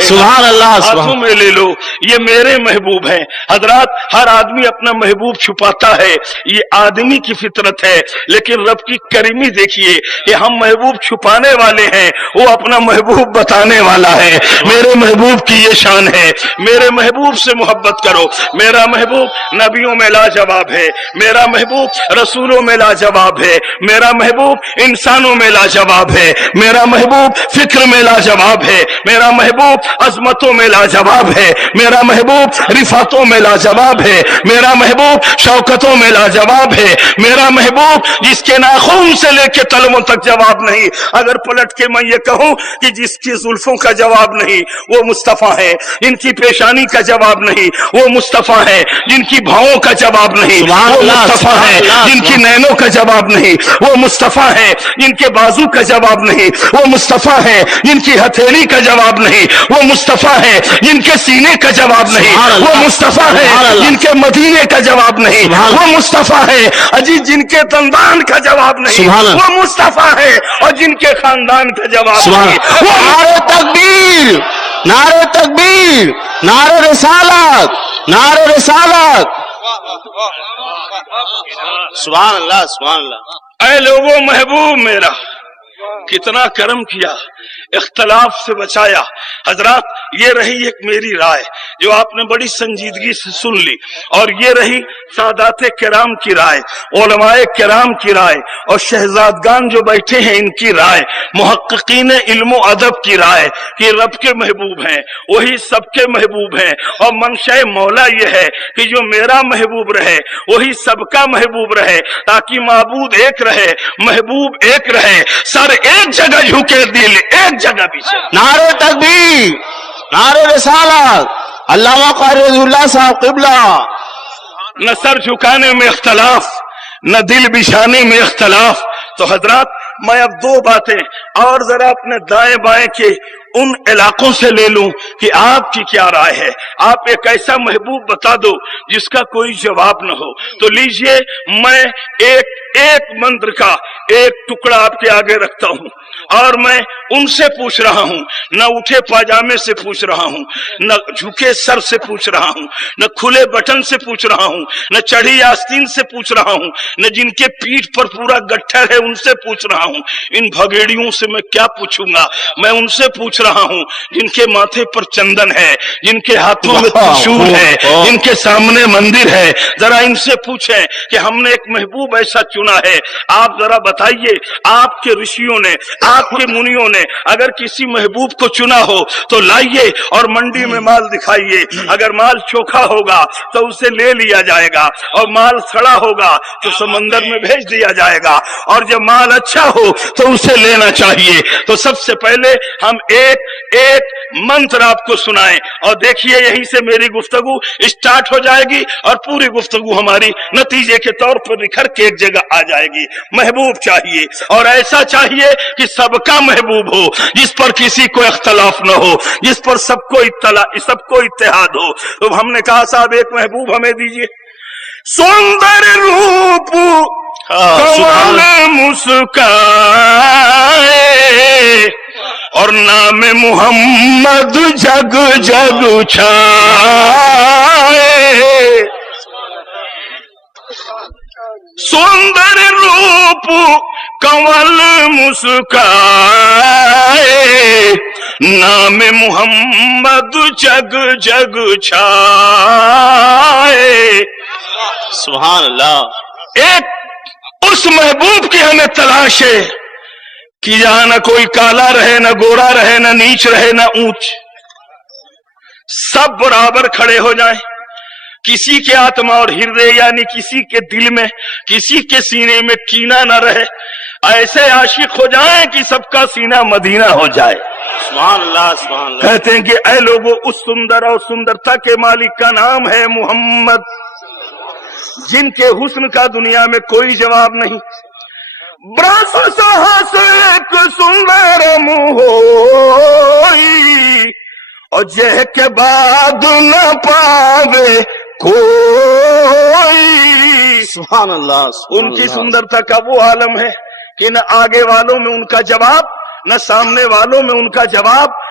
سبحان اللہ ہاتھوں میں لے لو، یہ میرے محبوب ہیں۔ حضرات، ہر آدمی اپنا محبوب چھپاتا ہے، یہ آدمی کی فطرت ہے، لیکن رب کی کریمی دیکھیے کہ ہم محبوب چھپانے والے ہیں، وہ اپنا محبوب بتانے والا ہے۔ میرے محبوب کی یہ شان ہے، میرے محبوب سے محبت کرو۔ میرا محبوب نبیوں میں لاجواب ہے، میرا محبوب رسولوں میں لاجواب ہے، میرا محبوب انسانوں میں لاجواب ہے، میرا محبوب فکر میں لاجواب ہے، میرا محبوب عظمتوں میں لاجواب ہے، میرا محبوب رفعتوں میں لاجواب ہے، میرا محبوب شوکتوں میں لاجواب ہے، میرا محبوب جس کے ناخن سے لے کے تلووں تک جواب نہیں۔ اگر پلٹ کے میں یہ کہوں کہ جس کی زلفوں کا جواب نہیں وہ مصطفیٰ ہے، جن کی پیشانی کا جواب نہیں وہ مصطفیٰ ہے، جن کی بھاؤں کا جواب نہیں وہ مصطفیٰ ہے، جن کی نینوں کا جواب نہیں وہ مصطفیٰ ہے، جن کے بازو کا جواب نہیں وہ مصطفیٰ ہے، جن کی ہتھیلی کا جواب نہیں وہ مصطفیٰ ہے، جن کے سینے کا جواب نہیں وہ مصطفیٰ ہے، جن کے مدینے کا جواب نہیں وہ مصطفیٰ ہے، اجی جن کے دندان کا جواب نہیں وہ مصطفیٰ ہے، اور جن کے خاندان کا جواب نہیں وہ نعرہ تکبیر، نعرہ تکبیر، نعرہ رسالت، نعرہ رسالت۔ سبحان اللہ، سبحان اللہ۔ اے لوگوں، محبوب میرا کتنا کرم کیا، اختلاف سے بچایا۔ حضرات، یہ رہی ایک میری رائے جو آپ نے بڑی سنجیدگی سے سن لی، اور یہ رہی سادات کرام کی رائے، علماء کرام کی رائے، اور شہزادگان جو بیٹھے ہیں ان کی رائے، محققین علم و ادب کی رائے کہ رب کے محبوب ہیں، وہی سب کے محبوب ہیں، اور منشاء مولا یہ ہے کہ جو میرا محبوب رہے وہی سب کا محبوب رہے، تاکہ معبود ایک رہے، محبوب ایک رہے، سر ایک جگہ جھکے، دل ایک جگہ پیچھے۔ نعرہ تکبیر، نعرہ رسالت۔ علامہ قاری رضی اللہ صاحب قبلہ۔ نہ سر جھکانے میں اختلاف، نہ دل بچھانے میں اختلاف۔ تو حضرات، میں اب دو باتیں اور ذرا اپنے دائیں بائیں کے ان علاقوں سے لے لوں کہ آپ کی کیا رائے ہے۔ آپ ایک ایسا محبوب بتا دو جس کا کوئی جواب نہ ہو۔ تو لیجئے، میں ایک منتر کا ایک ٹکڑا آپ کے آگے رکھتا ہوں، اور میں ان سے پوچھ رہا ہوں، نہ اٹھے پاجامے سے پوچھ رہا ہوں، نہ جھکے سر سے پوچھ رہا ہوں، نہ کھلے بٹن سے پوچھ رہا ہوں، نہ چڑھی آستین سے پوچھ رہا ہوں، نہ جن کے پیٹھ پر پورا گٹھر ہے ان سے پوچھ رہا ہوں۔ ان بھگیڑیوں سے میں کیا پوچھوں گا؟ میں ان سے پوچھ رہا ہوں جن کے ماتھے پر چندن ہے، جن کے ہاتھوں میں ترشول ہے، جن کے سامنے مندر ہے۔ ذرا ان سے پوچھیں کہ ہم نے ایک محبوب ایسا چنا ہے، آپ ذرا بتائیے، آپ کے رشیوں نے، آپ کے منیوں نے اگر کسی محبوب کو چنا ہو تو لائیے اور منڈی میں مال دکھائیے۔ اگر مال چوکھا ہوگا تو اسے لے لیا جائے گا، اور مال سڑا ہوگا تو سمندر میں بھیج دیا جائے گا، اور جب مال اچھا ہو تو اسے لینا چاہیے۔ تو سب سے پہلے ہم ایک منتر آپ کو سنائیں، اور دیکھیے یہیں سے میری گفتگو اسٹارٹ ہو جائے گی، اور پوری گفتگو ہماری نتیجے کے طور پر نکھر کے ایک جگہ آ جائے گی۔ محبوب چاہیے، اور ایسا چاہیے کہ سب کا محبوب ہو، جس پر کسی کو اختلاف نہ ہو، جس پر سب کو اتحاد ہو۔ تو ہم نے کہا صاحب ایک محبوب ہمیں دیجیے۔ سندر روپ کمل مسکائے اور نام محمد جگ جگ چھائے، سندر روپ کنول مسکائے نام محمد جگ جگ چھائے۔ سبحان اللہ۔ ایک اس محبوب کی ہمیں تلاش ہے کہ جہاں نہ کوئی کالا رہے، نہ گورا رہے، نہ نیچ رہے، نہ اونچ، سب برابر کھڑے ہو جائیں۔ کسی کے آتما اور ہردے یعنی کسی کے دل میں، کسی کے سینے میں کینہ نہ رہے، ایسے عاشق ہو جائیں کہ سب کا سینہ مدینہ ہو جائے۔ سبحان اللہ، سبحان اللہ۔ کہتے ہیں کہ اے لوگوں، اس سندر اور سندرتا کے مالک کا نام ہے محمد، جن کے حسن کا دنیا میں کوئی جواب نہیں۔ برس سہس ایک سندر منہ ہوئی، اور جہ کے بعد نہ پاوے کوئی۔ سبحان اللہ۔ ان کی سندرتا کا وہ عالم ہے کہ نہ آگے والوں میں ان کا جواب، نہ سامنے والوں میں ان کا جواب،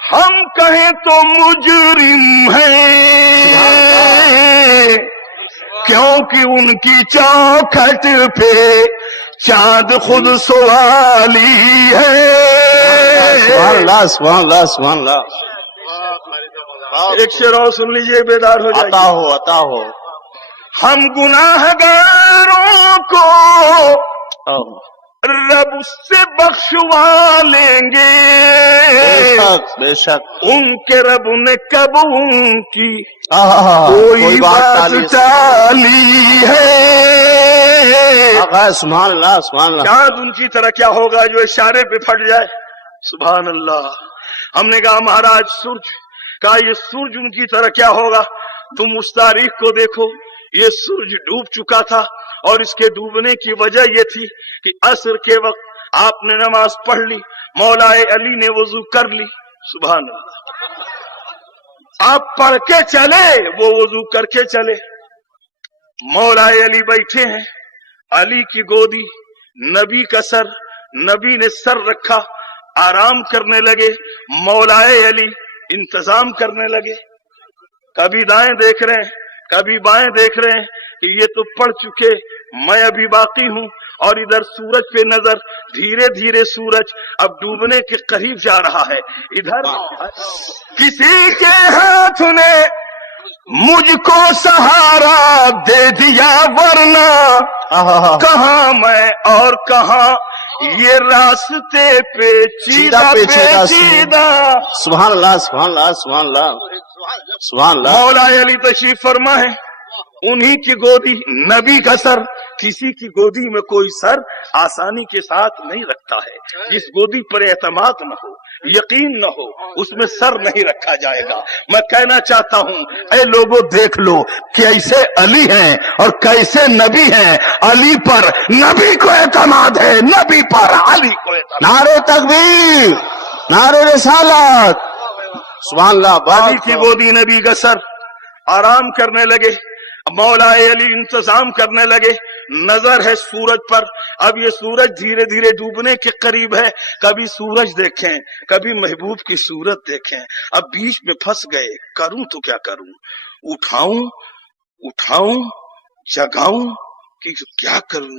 ہم کہیں تو مجرم ہیں کیونکہ ان کی چوکھٹ پہ چاند خود سوالی ہے. سبحان اللہ سبحان اللہ سبحان اللہ. ایک شعر اور سن لیجئے بیدار ہو جائیے. عطا ہو. ہم گناہگاروں کو رب اس سے بخشوا لیں گے. بے شک ان کے رب نے کب ان کی کوئی بات ٹالی ہے. سبحان اللہ سبحان اللہ. چاند ان کی طرح کیا ہوگا جو اشارے پہ پھٹ جائے. سبحان اللہ. ہم نے کہا مہاراج سورج، کہا یہ سورج ان کی طرح کیا ہوگا. تم اس تاریخ کو دیکھو، یہ سورج ڈوب چکا تھا اور اس کے ڈوبنے کی وجہ یہ تھی کہ عصر کے وقت آپ نے نماز پڑھ لی، مولا علی نے وضو کر لی. سبحان اللہ. آپ پڑھ کے چلے، وہ وضو کر کے چلے. مولا علی بیٹھے ہیں، علی کی گودی، نبی کا سر، نبی نے سر رکھا، آرام کرنے لگے. مولا علی انتظام کرنے لگے، کبھی دائیں دیکھ رہے ہیں کبھی بائیں دیکھ رہے ہیں کہ یہ تو پڑھ چکے، میں ابھی باقی ہوں. اور ادھر سورج پہ نظر، دھیرے دھیرے سورج اب ڈوبنے کے قریب جا رہا ہے. ادھر کسی کے ہاتھ نے مجھ کو سہارا دے دیا، ورنہ کہاں میں اور کہاں یہ راستے پہ چیدہ پیچیدہ. سبحان اللہ سبحان اللہ سبحان اللہ سبحان اللہ. مولا علی تشریف فرما ہے، انہی کی گودی، نبی کا سر. کسی کی گودی میں کوئی سر آسانی کے ساتھ نہیں رکھتا ہے. جس گودی پر اعتماد نہ ہو، یقین نہ ہو، اس میں سر نہیں رکھا جائے گا. میں کہنا چاہتا ہوں اے لوگوں دیکھ لو کیسے علی ہیں اور کیسے نبی ہیں. علی پر نبی کو اعتماد ہے، نبی پر علی کو اعتماد. نعرہ تکبیر، نعرہ رسالت. سبحان اللہ. علی کی گودی، نبی کا سر. آرام کرنے لگے. مولا علی انتظام کرنے لگے. نظر ہے سورج پر. اب یہ سورج دھیرے دھیرے ڈوبنے کے قریب ہے. کبھی سورج دیکھیں، کبھی محبوب کی صورت دیکھیں. اب بیچ میں پھنس گئے، کروں تو کیا کروں، اٹھاؤں جگاؤں کہ کیا کروں.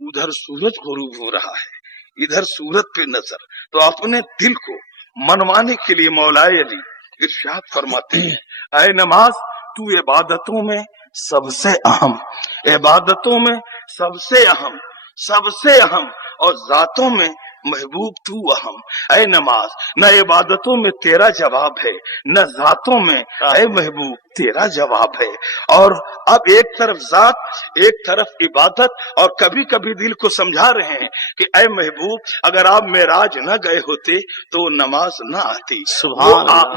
ادھر سورج غروب ہو رہا ہے، ادھر سورج پہ نظر. تو اپنے دل کو منوانے کے لیے مولا علی ارشاد فرماتے ہیں، اے نماز تو عبادتوں میں سب سے اہم، عبادتوں میں سب سے اہم، سب سے اہم، اور ذاتوں میں محبوب تو اہم. اے نماز نہ عبادتوں میں تیرا جواب ہے، نہ ذاتوں میں اے محبوب تیرا جواب ہے. اور اب ایک طرف ذات، ایک طرف عبادت، اور کبھی کبھی دل کو سمجھا رہے ہیں کہ اے محبوب اگر آپ معراج نہ گئے ہوتے تو نماز نہ آتی.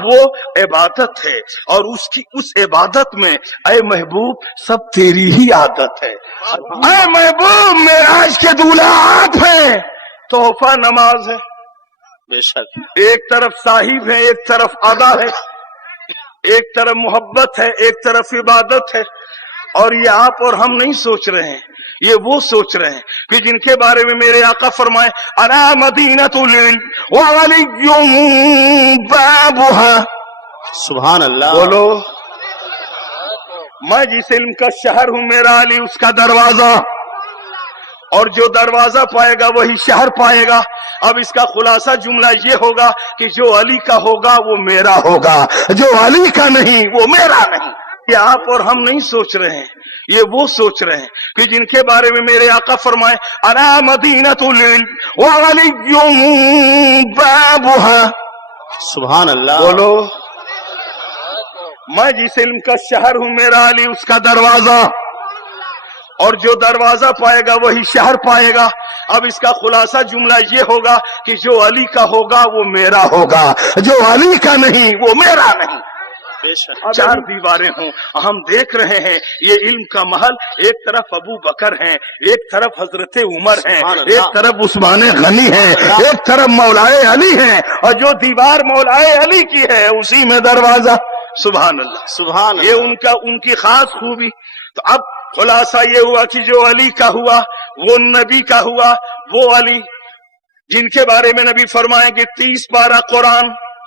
وہ عبادت ہے، اور اس عبادت میں اے محبوب سب تیری ہی عادت ہے. اے محبوب معراج کے دولہا آپ ہیں، تحفہ نماز ہے. بے شک. ایک طرف صاحب ہے، ایک طرف ادا ہے، ایک طرف محبت ہے، ایک طرف عبادت ہے. اور یہ آپ اور ہم نہیں سوچ رہے ہیں، یہ وہ سوچ رہے ہیں کہ جن کے بارے میں میرے آقا فرمائے انا مدینۃ العلم وعلی بابها. سبحان اللہ. بولو، میں جس علم کا شہر ہوں، میرا علی اس کا دروازہ، اور جو دروازہ پائے گا وہی شہر پائے گا. اب اس کا خلاصہ جملہ یہ ہوگا کہ جو علی کا ہوگا وہ میرا ہوگا، جو علی کا نہیں وہ میرا نہیں. یہ آپ اور ہم نہیں سوچ رہے ہیں، یہ وہ سوچ رہے ہیں کہ جن کے بارے میں میرے آقا فرمائے انا مدینۃ العلم وعلی بابها. سبحان اللہ. بولو، میں جس علم کا شہر ہوں، میرا علی اس کا دروازہ، اور جو دروازہ پائے گا وہی شہر پائے گا. اب اس کا خلاصہ جملہ یہ ہوگا کہ جو علی کا ہوگا وہ میرا ہوگا، جو علی کا نہیں وہ میرا نہیں. چار دیواریں ہوں، ہم دیکھ رہے ہیں یہ علم کا محل. ایک طرف ابو بکر ہیں، ایک طرف حضرت عمر ہیں، ایک طرف عثمان غنی ہیں، ایک طرف مولائے علی ہیں، اور جو دیوار مولائے علی کی ہے اسی میں دروازہ. سبحان اللہ. سبحان اللہ. یہ ان کی خاص خوبی. تو اب خلاصہ یہ ہوا کہ جو علی کا ہوا وہ نبی کا ہوا، وہ علی جن کے بارے میں نبی فرمائیں کہ 30 پارہ قرآن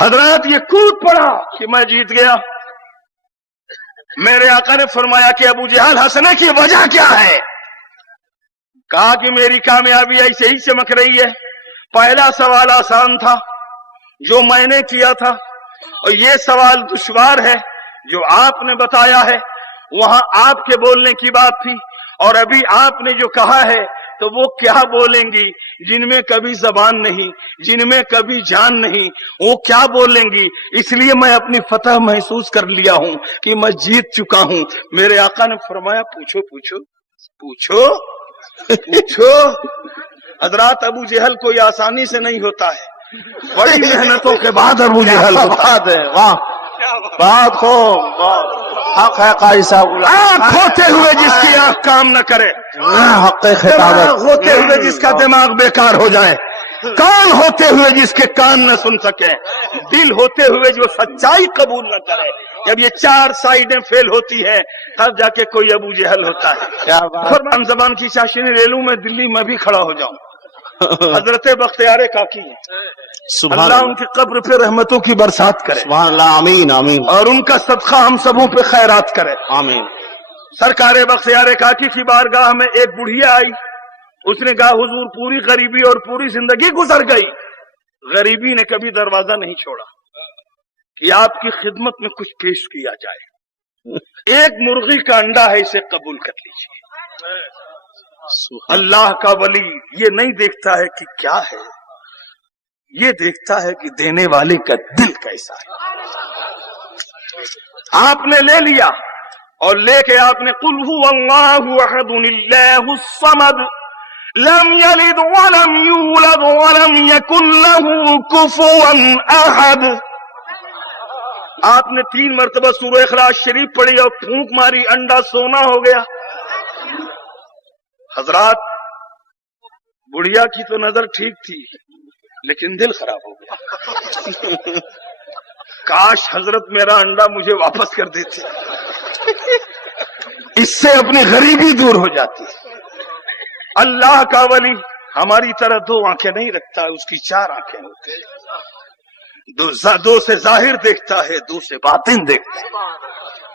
حضرات یہ کود پڑا کہ میں جیت گیا. میرے آقا نے فرمایا کہ ابو جہل ہنسنے کی وجہ کیا ہے؟ کہا کہ میری کامیابی ایسے ہی چمک رہی ہے. پہلا سوال آسان تھا جو میں نے کیا تھا، اور یہ سوال دشوار ہے جو آپ نے بتایا ہے. وہاں آپ کے بولنے کی بات تھی، اور ابھی آپ نے جو کہا ہے تو وہ کیا بولیں گی جن میں کبھی زبان نہیں، جن میں کبھی جان نہیں، وہ کیا بولیں گی؟ اس لیے میں اپنی فتح محسوس کر لیا ہوں کہ میں جیت چکا ہوں. میرے آقا نے فرمایا پوچھو پوچھو پوچھو پوچھو. حضرات ابو جہل کوئی آسانی سے نہیں ہوتا ہے، بڑی محنتوں کے بعد ابو جہل ہوتا ہے. واہ بات ہو حق ہے قاری صاحب. آنکھ ہوتے ہوئے جس کی آنکھ کام نہ کرے، حق دماغ خطابت. ہوتے ہوئے جس کا دماغ بیکار ہو جائے، کان ہوتے ہوئے جس کے کان نہ سن سکے، دل ہوتے ہوئے جو سچائی قبول نہ کرے. جب یہ چار سائیڈیں فیل ہوتی ہے تب جا کے کوئی ابو جہل ہوتا ہے. کیا بات. فرمان زبان کی چاشنی لے لوں میں دلی میں بھی کھڑا ہو جاؤں. حضرت بختیار کاکی ہیں، سبحان اللہ اللہ ان کی قبر پہ رحمتوں کی برسات کرے، سبحان اللہ. آمین آمین اور ان کا صدقہ ہم سبوں پہ خیرات کرے. آمین. سرکار بختیار کاکی کی بارگاہ میں ایک بڑھیا آئی. اس نے کہا حضور پوری غریبی اور پوری زندگی گزر گئی، غریبی نے کبھی دروازہ نہیں چھوڑا کہ آپ کی خدمت میں کچھ پیش کیا جائے. ایک مرغی کا انڈا ہے، اسے قبول کر لیجیے. اللہ کا ولی یہ نہیں دیکھتا ہے کہ کیا ہے، یہ دیکھتا ہے کہ دینے والے کا دل کیسا ہے. آپ نے لے لیا اور لے کے آپ نے قل هو اللہ احد اللہ الصمد لم یلد ولم یولد ولم یکن له کفوا احد. آپ نے 3 مرتبہ سورہ اخلاص شریف پڑھی اور پھونک ماری، انڈا سونا ہو گیا. حضرات بڑھیا کی تو نظر ٹھیک تھی لیکن دل خراب ہو گیا. کاش حضرت میرا انڈا مجھے واپس کر دیتے، اس سے اپنی غریبی دور ہو جاتی. اللہ کا ولی ہماری طرح 2 آنکھیں نہیں رکھتا، اس کی 4 آنکھیں ہوتی ہیں. 2 سے ظاہر دیکھتا ہے، 2 سے باطن دیکھتا ہے.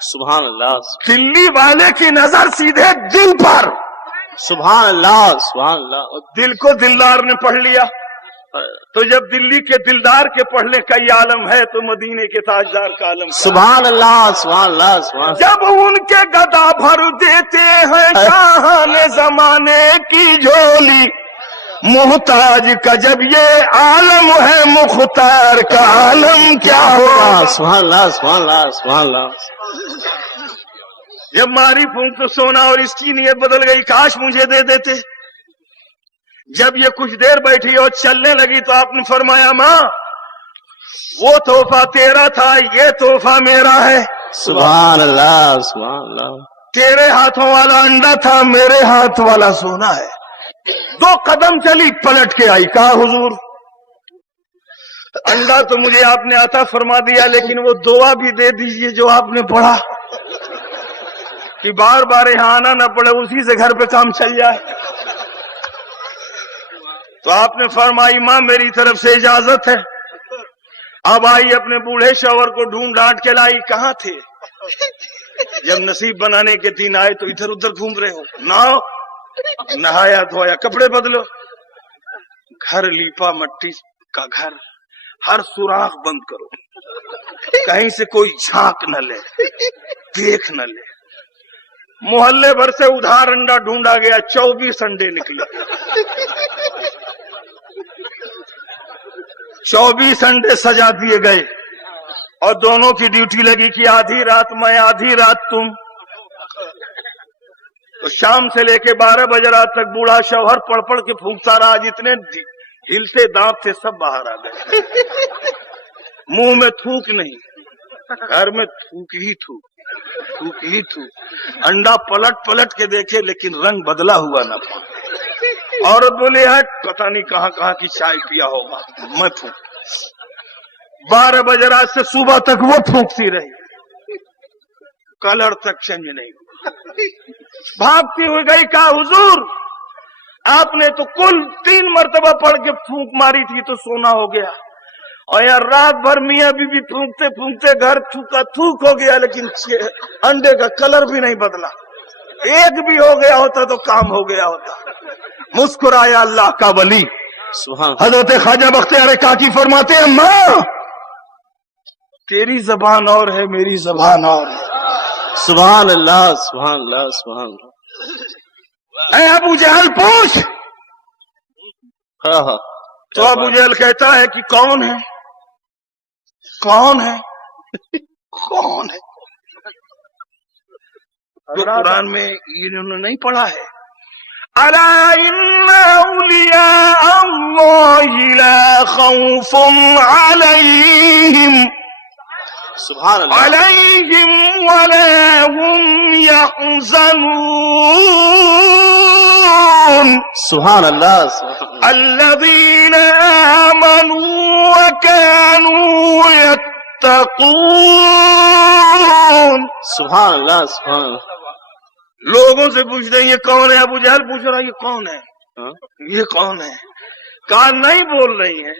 سبحان اللہ دلی والے کی نظر سیدھے دل پر، سبحان اللہ سبحان اللہ. دل کو دلدار نے پڑھ لیا. تو جب دلی کے دلدار کے پڑھنے کا یہ عالم ہے تو مدینے کے تاجدار کا عالم. سبحان اللہ سبحان اللہ سبحان. جب ان کے گدا بھر دیتے ہیں شاہان زمانے کی جھولی، محتاج کا جب یہ عالم ہے مختار کا عالم کیا ہوگا. سبحان اللہ سبحان اللہ سبحان اللہ. جب ماری پھونک تو سونا اور اس کی نیت بدل گئی، کاش مجھے دے دیتے. جب یہ کچھ دیر بیٹھی اور چلنے لگی تو آپ نے فرمایا ماں وہ تحفہ تیرا تھا، یہ تحفہ میرا ہے. سبحان اللہ سبحان اللہ. تیرے ہاتھوں والا انڈا تھا، میرے ہاتھ والا سونا ہے. 2 قدم چلی، پلٹ کے آئی، کہا حضور انڈا تو مجھے آپ نے عطا فرما دیا لیکن وہ دعا بھی دے دیجئے جو آپ نے پڑھا کہ بار بار یہاں آنا نہ پڑے، اسی سے گھر پہ کام چل جائے. تو آپ نے فرمائی ماں میری طرف سے اجازت ہے. اب آئی اپنے بوڑھے شوہر کو ڈھونڈ ڈانٹ کے لائی. کہاں تھے؟ جب نصیب بنانے کے دن آئے تو ادھر ادھر گھوم رہے ہو. نہاؤ، نہایا دھویا، کپڑے بدلو. گھر لیپا مٹی کا گھر، ہر سوراخ بند کرو، کہیں سے کوئی جھانک نہ لے، دیکھ نہ لے. محلے بھر سے ادھار انڈا ڈھونڈا گیا، 24 انڈے نکلے. 24 انڈے سجا دیے گئے اور دونوں کی ڈیوٹی لگی کہ آدھی رات میں آدھی رات تم. تو شام سے لے کے 12 بجے رات تک بوڑھا شوہر پڑھ پڑھ کے پھونکتا رہا. جتنے ہلتے دانت تھے سب باہر آ گئے. منہ میں تھوک نہیں، گھر میں تھوک ہی تھوک، تھوک ہی تھوک. انڈا پلٹ پلٹ کے دیکھے لیکن رنگ بدلا ہوا نہ تھا. عورت بولے ہے پتہ نہیں کہاں کہاں کی چائے پیا ہوگا، میں پھونک. 12 بجے رات سے صبح تک وہ پھونکتی رہی، کلر تک چینج نہیں ہوا. بھاگتی ہوئی گئی، کہا حضور آپ نے تو کل 3 مرتبہ پڑھ کے پھونک ماری تھی تو سونا ہو گیا، اور یار رات بھر میاں بیوی پھونکتے پھونکتے گھر تھوکا تھوک ہو گیا، لیکن انڈے کا کلر بھی نہیں بدلا. ایک بھی ہو گیا ہوتا تو کام ہو گیا ہوتا. مسکرایا اللہ کا ولی. سبحان حضرت خواجہ بختیار کاکی فرماتے ہیں ماں تیری زبان اور ہے، میری زبان اور ہے. سبحان اللہ سبحان اللہ سبحان اللہ. اے ابو جہل پوچھ. ہاں ہاں تو ابو جہل کہتا ہے کہ کون ہے، کون ہے، کون ہے. تو قرآن میں انہوں نے نہیں پڑھا ہے الا ان اولیاء اللہ لا خوف علیہم سبحان اللہ علیہم ولا هم يحزنون سبحان اللہ سبحان اللہ. الذين آمنوا وكانوا يتقون. سبحان اللہ سبحان اللہ. لوگوں سے پوچھتے ہیں یہ کون ہے، ابو جہل پوچھ رہا ہے یہ کون ہے، ہاں؟ یہ کون ہے. کہا نہیں بول رہی ہیں.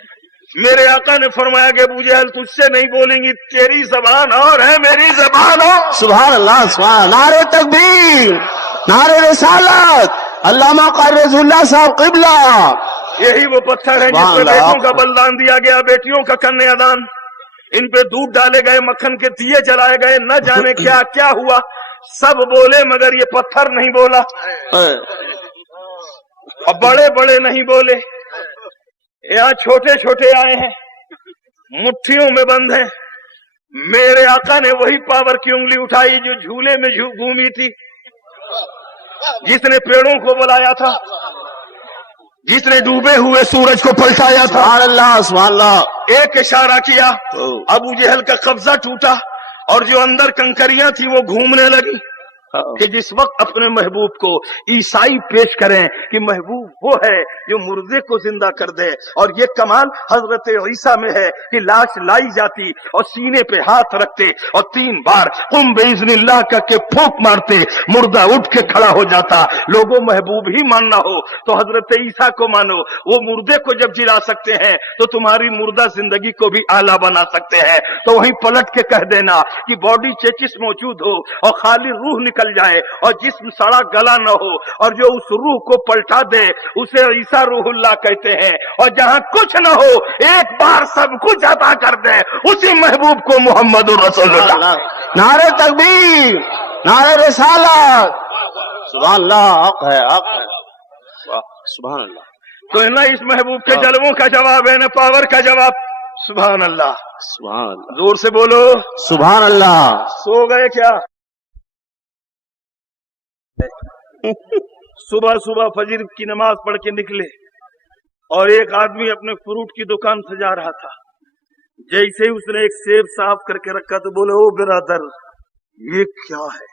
میرے آقا نے فرمایا کہ ابو جہل تجھ سے نہیں بولیں گی، تیری زبان اور ہے، میری زبان اور. سبحان اللہ سبحان اللہ. نعرہ تکبیر، نعرہ رسالت، علامہ قاری رضی اللہ صاحب قبلہ. یہی وہ پتھر ہیں جس پہ بیٹوں کا بلدان دیا گیا، بیٹیوں کا کنیا دان. ان پہ دودھ ڈالے گئے، مکھن کے دیے جلائے گئے، نہ جانے کیا کیا ہوا. سب بولے مگر یہ پتھر نہیں بولا، اور بڑے بڑے نہیں بولے. یہاں چھوٹے چھوٹے آئے ہیں، مٹھیوں میں بند ہیں. میرے آقا نے وہی پاور کی انگلی اٹھائی جو جھولے میں گھومی تھی، جس نے پیڑوں کو بلایا تھا، جس نے ڈوبے ہوئے سورج کو پلٹایا تھا. سبحان اللہ سبحان اللہ. ایک اشارہ کیا، ابو جہل کا قبضہ ٹوٹا، اور جو اندر کنکریاں تھی وہ گھومنے لگی. کہ جس وقت اپنے محبوب کو عیسائی پیش کریں کہ محبوب وہ ہے جو مردے کو زندہ کر دے، اور یہ کمال حضرت عیسیٰ میں ہے کہ لاش لائی جاتی اور سینے پہ ہاتھ رکھتے اور 3 بار قم باذن اللہ کر کے پھونک مارتے، مردہ اٹھ کے کھڑا ہو جاتا. لوگوں محبوب ہی ماننا ہو تو حضرت عیسیٰ کو مانو. وہ مردے کو جب جلا سکتے ہیں تو تمہاری مردہ زندگی کو بھی اعلیٰ بنا سکتے ہیں. تو وہیں پلٹ کے کہہ دینا کہ باڈی چیچس موجود ہو اور خالی روح نکل جائے اور جسم سڑا گلا نہ ہو، اور جو اس روح کو پلٹا دے اسے عیسیٰ روح اللہ کہتے ہیں. اور جہاں کچھ نہ ہو ایک بار سب کچھ عطا کر دے اسی محبوب کو محمد رسول اللہ. نعرہ تکبیر، نعرہ رسالت. سبحان اللہ. حق ہے حق ہے. واہ سبحان اللہ. تو نہ اس محبوب کے جلووں کا جواب ہے، نہ پاور کا جواب. سبحان اللہ سبحان اللہ. زور سے بولو سبحان اللہ. سو گئے کیا؟ صبح صبح فجر کی نماز پڑھ کے نکلے اور ایک آدمی اپنے فروٹ کی دکان سجا رہا تھا. جیسے ہی اس نے ایک سیب صاف کر کے رکھا تو بولے او برادر یہ کیا ہے؟